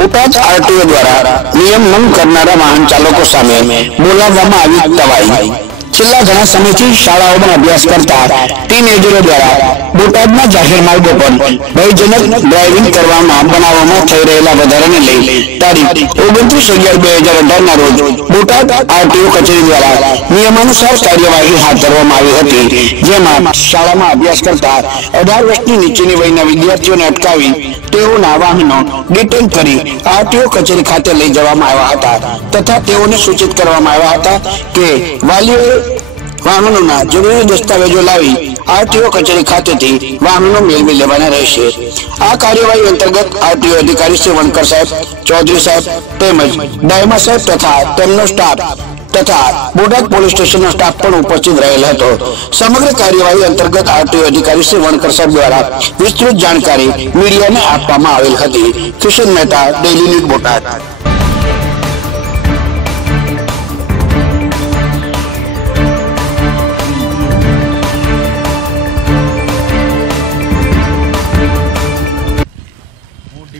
Botad RTO દ્વારા નિયમ ભંગ કરનારા વાહન ચાલકો સામે બોલાવવામાં આવી તવાઈ. છેલ્લા ઘણા સમયથી શાળાઓમાં અભ્યાસ કરતા ટીનેજરો દ્વારા બોટાદના જાહેર માર્ગો પર ભયજનક ડ્રાઇવિંગ કરવામાં બનાવવામાં થઈ રહેલા વધારાને લઈ તારીખ ઓગણત્રીસ અગિયાર બે હજાર અઢારના રોજ બોટાદ આરટીઓ કચેરી દ્વારા નિયમાનુસાર કાર્યવાહી હાથ ધરવામાં આવી હતી. જેમાં શાળામાં અભ્યાસ કરતા અઢાર વર્ષની નીચેની વયના વિદ્યાર્થીઓને અટકાવી તેઓના વાહનો ડિટેન કરી આરટીઓ કચેરી ખાતે લઈ જવામાં આવ્યા હતા તથા તેઓને સૂચિત કરવામાં આવ્યા હતા કે વાલીઓએ વાહનોના જરૂરી દસ્તાવેજો લાવી આરટીઓ કચેરી ખાતેથી વાહનો મેળવી લેવાના રહેશે. આ કાર્યવાહી અંતર્ગત આરટીઓ અધિકારી શ્રી વણકર સાહેબ ચૌધરી સાહેબ તેમજ ડાયમા સાહેબ તથા તેમનો સ્ટાફ તથા બોટાદ પોલીસ સ્ટેશનનો સ્ટાફ પણ ઉપસ્થિત રહેલ હતો. સમગ્ર કાર્યવાહી અંતર્ગત આરટીઓ અધિકારી શ્રી વણકર સાહેબ દ્વારા વિસ્તૃત જાણકારી મીડિયાને આપવામાં આવેલ હતી. Kishan Mehta daily news Botad.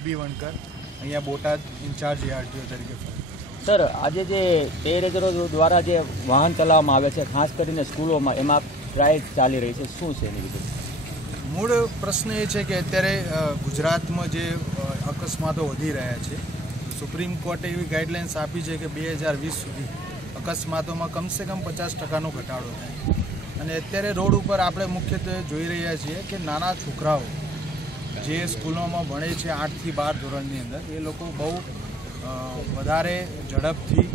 DB Vankar અહીંયા બોટાદ ઇન્ચાર્જ આરટીઓ તરીકે સર આજે જે ટેરેજરો દ્વારા જે વાહન ચલાવવામાં આવે છે ખાસ કરીને સ્કૂલોમાં એમાં ટ્રાયલ ચાલી રહી છે. શું છે એની રીતે મૂળ પ્રશ્ન એ છે કે અત્યારે ગુજરાતમાં જે અકસ્માતો વધી રહ્યા છે સુપ્રીમ કોર્ટે એવી ગાઈડલાઇન્સ આપી છે કે બે હજાર વીસ સુધી અકસ્માતોમાં કમસે કમ પચાસ ટકાનો ઘટાડો થાય. અને અત્યારે રોડ ઉપર આપણે મુખ્યત્વે જોઈ રહ્યા છીએ કે નાના છોકરાઓ જે સ્કૂલોમાં ભણે છે આઠથી બાર ધોરણની અંદર, એ લોકો બહુ વધારે ઝડપથી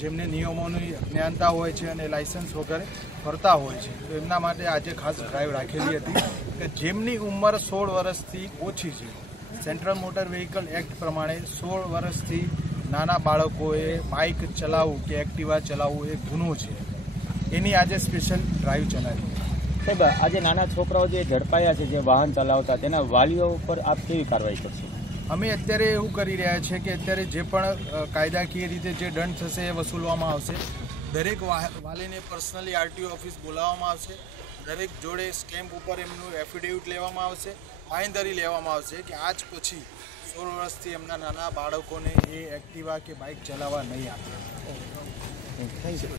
જેમને નિયમોની જ્ઞાનતા હોય છે અને લાયસન્સ વગેરે ફરતા હોય છે, તો એમના માટે આજે ખાસ ડ્રાઈવ રાખેલી હતી કે જેમની ઉંમર સોળ વર્ષથી ઓછી છે. સેન્ટ્રલ મોટર વ્હીકલ એક્ટ પ્રમાણે સોળ વર્ષથી નાના બાળકોએ બાઇક ચલાવવું કે એક્ટિવા ચલાવવું એ ગુનો છે. એની આજે સ્પેશિયલ ડ્રાઈવ ચલાવી. સાહેબ આજે નાના છોકરાઓ જે ઝડપાયા છે જે વાહન ચલાવતા તેના વાલીઓ ઉપર આપ કેવી કાર્યવાહી કરશો? અમે અત્યારે એવું કરી રહ્યા છે કે અત્યારે જે પણ કાયદાકીય રીતે જે દંડ થશે એ વસૂલવામાં આવશે. દરેક વાલીને પર્સનલી આરટીઓ ઓફિસ બોલાવવામાં આવશે. દરેક જોડે સ્ટેમ્પ ઉપર એમનું એફિડેવિટ લેવામાં આવશે. બાંયધરી લેવામાં આવશે કે આજ પછી સોળ વર્ષથી એમના નાના બાળકોને એ એક્ટિવા કે બાઇક ચલાવવા નહીં આપે. Thank you.